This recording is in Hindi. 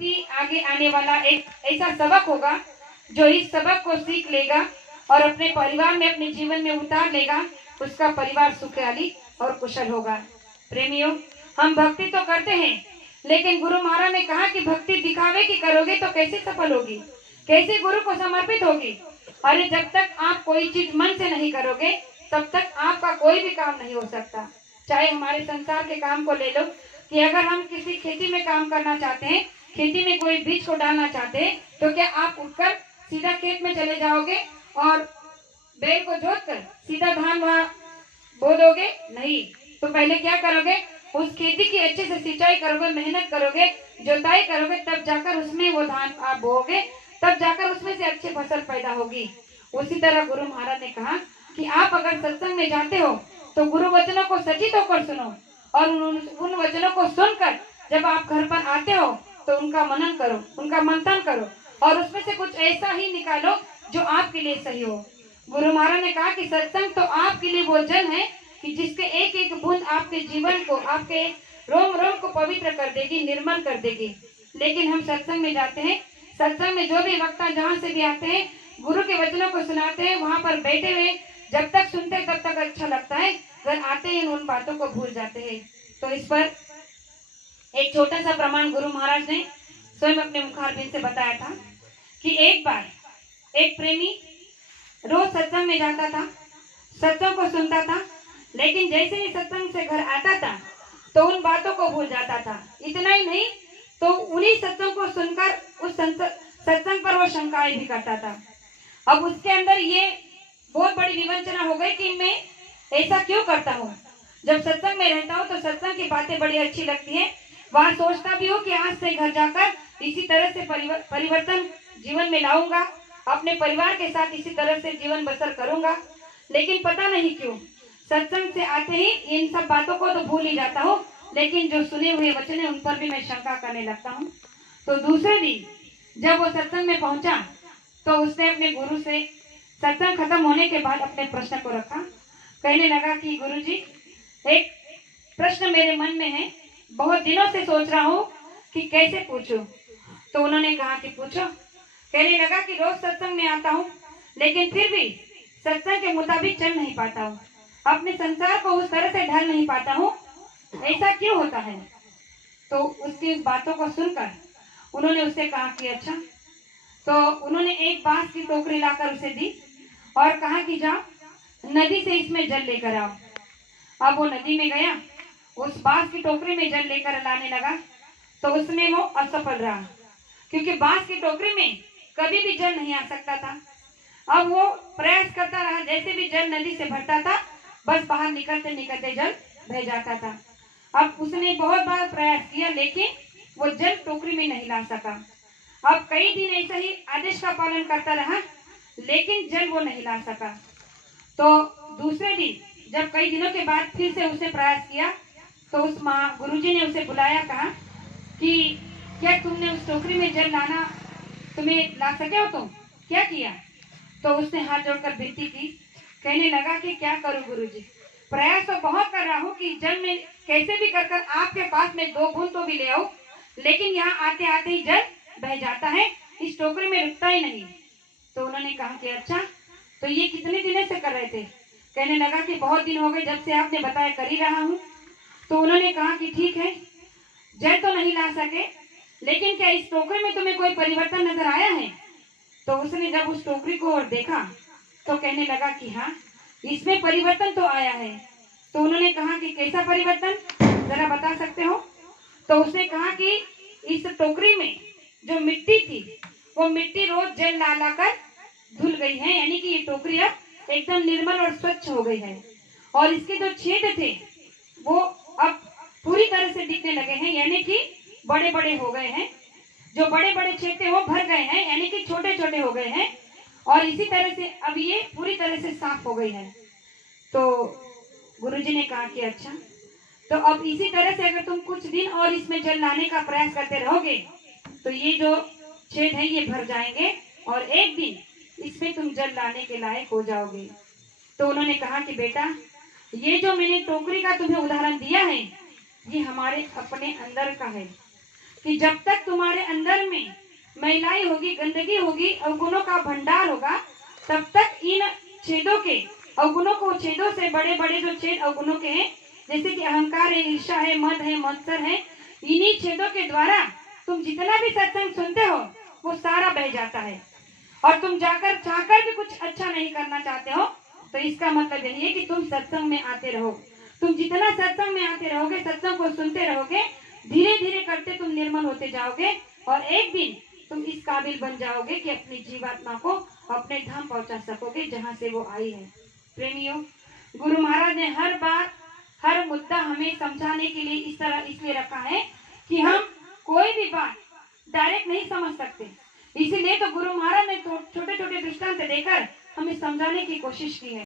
ही आगे आने वाला एक ऐसा सबक होगा जो इस सबक को सीख लेगा और अपने परिवार में अपने जीवन में उतार लेगा, उसका परिवार सुखी और कुशल होगा। प्रेमियों, हम भक्ति तो करते हैं, लेकिन गुरु महाराज ने कहा कि भक्ति दिखावे की करोगे तो कैसे सफल होगी, कैसे गुरु को समर्पित होगी। अरे जब तक आप कोई चीज मन से नहीं करोगे तब तक आपका कोई भी काम नहीं हो सकता। चाहे हमारे संसार के काम को ले लो कि अगर हम किसी खेती में काम करना चाहते हैं, खेती में कोई बीज को डालना चाहते हैं, तो क्या आप उठकर सीधा खेत में चले जाओगे और बैल को जोतकर सीधा धान वहाँ बो दोगे? नहीं। तो पहले क्या करोगे? उस खेती की अच्छे से सिंचाई करोगे, मेहनत करोगे, जोताई करोगे, तब जाकर उसमें वो धान आप बोओगे, तब जाकर उसमें से अच्छी फसल पैदा होगी। उसी तरह गुरु महाराज ने कहा कि आप अगर सत्संग में जाते हो तो गुरु वचनों को सचित होकर सुनो और उन वचनों को सुनकर जब आप घर पर आते हो तो उनका मनन करो, उनका मंथन करो और उसमें से कुछ ऐसा ही निकालो जो आपके लिए सही हो। गुरु महाराज ने कहा कि सत्संग तो आपके लिए वो जल है कि जिसके एक एक बूंद आपके जीवन को, आपके रोम रोम को पवित्र कर देगी, निर्मल कर देगी। लेकिन हम सत्संग में जाते हैं, सत्संग में जो भी वक्ता जहाँ से भी आते हैं, गुरु के वचनों को सुनाते हैं, वहां पर बैठे हुए जब तक सुनते तब तक अच्छा लगता है, घर आते ही उन बातों को भूल जाते हैं। तो इस पर एक छोटा सा प्रमाण गुरु महाराज ने स्वयं अपने मुखारबिंद से बताया था कि एक बार एक प्रेमी रोज सत्संग में जाता था, सत्संग को सुनता था, लेकिन जैसे ही सत्संग से घर आता था तो उन बातों को भूल जाता था। इतना ही नहीं, तो उन्हीं सत्संग को सुनकर उस सत्संग पर वो शंकाएं भी करता था। अब उसके अंदर ये बहुत बड़ी विवंचना हो गई कि मैं ऐसा क्यों करता हूँ। जब सत्संग में रहता हूँ तो सत्संग की बातें बड़ी अच्छी लगती है, वहां सोचता भी हूँ कि आज से घर जाकर इसी तरह से परिवर्तन जीवन में लाऊंगा, अपने परिवार के साथ इसी तरह से जीवन बसर करूंगा। लेकिन पता नहीं क्यों सत्संग से आते ही इन सब बातों को तो भूल ही जाता हूँ, लेकिन जो सुने हुए वचन है उन पर भी मैं शंका करने लगता हूँ। तो दूसरे दिन जब वो सत्संग में पहुंचा तो उसने अपने गुरु से सत्संग खत्म होने के बाद अपने प्रश्न को रखा। कहने लगा कि गुरुजी, एक प्रश्न मेरे मन में है, बहुत दिनों से सोच रहा हूँ कि कैसे पूछूं। तो उन्होंने कहा कि पूछो। कहने लगा कि रोज सत्संग में आता हूँ, लेकिन फिर भी सत्संग के मुताबिक चल नहीं पाता हूँ, अपने संसार को उस तरह से ढाल नहीं पाता हूँ, ऐसा क्यों होता है? तो उसकी इस बातों को सुनकर उन्होंने उससे कहा कि अच्छा। तो उन्होंने एक बांस की टोकरी लाकर उसे दी और कहा कि जाओ नदी से इसमें जल लेकर आओ। अब वो नदी में गया, उस बांस की टोकरी में जल लेकर लाने लगा, तो उसमें वो असफल रहा, क्योंकि बांस की टोकरी में कभी भी जल नहीं आ सकता था। अब वो प्रयास करता रहा, जैसे भी जल नदी से भरता था बस बाहर निकलते निकलते जल बह जाता था। अब उसने बहुत बार प्रयास किया, लेकिन वो जल टोकरी में नहीं ला सका। अब कई दिन ऐसा ही आदेश का पालन करता रहा, लेकिन जल वो नहीं ला सका। तो दूसरे दिन जब कई दिनों के बाद फिर से उसने प्रयास किया तो उस गुरुजी ने उसे बुलाया, कहा कि क्या तुमने उस टोकरी में जल लाना, तुम्हें ला सके हो तुम, क्या किया? तो उसने हाथ जोड़कर विनती की। कहने लगा कि क्या करूं गुरुजी, प्रयास तो बहुत कर रहा हूँ कि जल में कैसे भी कर आपके पास में 2 बूंद तो भी ले आऊं, लेकिन यहाँ आते आते ही जल बह जाता है, इस टोकरी में रुकता ही नहीं। तो उन्होंने कहा कि अच्छा, तो ये कितने दिनों से कर रहे थे? कहने लगा कि बहुत दिन हो गए, जब से आपने बताया कर ही रहा हूँ। तो उन्होंने कहा कि ठीक है, जल तो नहीं ला सके, लेकिन क्या इस टोकरी में तुम्हें कोई परिवर्तन नजर आया है? तो उसने जब उस टोकरी को और देखा तो कहने लगा कि हाँ, इसमें परिवर्तन तो आया है। तो उन्होंने कहा कि कैसा परिवर्तन, जरा बता सकते हो? तो उसने कहा कि इस टोकरी में जो मिट्टी थी वो मिट्टी रोज जल ला लाकर धुल गई है, यानी कि ये टोकरी अब एकदम निर्मल और स्वच्छ हो गई है, और इसके जो छेद थे वो अब पूरी तरह से दिखने लगे हैं, यानी कि बड़े बड़े हो गए हैं। जो बड़े बड़े छेद थे वो भर गए हैं, यानी कि छोटे छोटे हो गए हैं, और इसी तरह से अब ये पूरी तरह से साफ हो गई है। तो गुरुजी ने कहा कि अच्छा, तो अब इसी तरह से अगर तुम कुछ दिन और इसमें जल लाने का प्रयास करते रहोगे तो ये जो छेद है ये भर जाएंगे और एक दिन इसमें तुम जल लाने के लायक हो जाओगे। तो उन्होंने कहा कि बेटा, ये जो मैंने टोकरी का तुम्हें उदाहरण दिया है ये हमारे अपने अंदर का है, कि जब तक तुम्हारे अंदर महिलाएं होगी, गंदगी होगी, अवगुणों का भंडार होगा, तब तक इन छेदों के अवगुणों को, छेदों से बड़े बड़े जो छेद अवगुणों के हैं, जैसे कि अहंकार है, ईर्ष्या है, मद है, मत्सर है, इन्हीं छेदों के द्वारा तुम जितना भी सत्संग सुनते हो वो सारा बह जाता है। और तुम जाकर चाहकर भी कुछ अच्छा नहीं करना चाहते हो, तो इसका मतलब यही है कि तुम सत्संग में आते रहो। तुम जितना सत्संग में आते रहोगे, सत्संग को सुनते रहोगे, धीरे धीरे करते तुम निर्मल होते जाओगे और एक दिन तुम इस काबिल बन जाओगे कि अपनी जीवात्मा को अपने धाम पहुंचा सकोगे जहां से वो आई है। प्रेमियों, गुरु महाराज ने हर बार हर मुद्दा हमें समझाने के लिए इस तरह इसलिए रखा है कि हम कोई भी बात डायरेक्ट नहीं समझ सकते। इसीलिए तो गुरु महाराज ने छोटे छोटे दृष्टांत देकर हमें समझाने की कोशिश की है।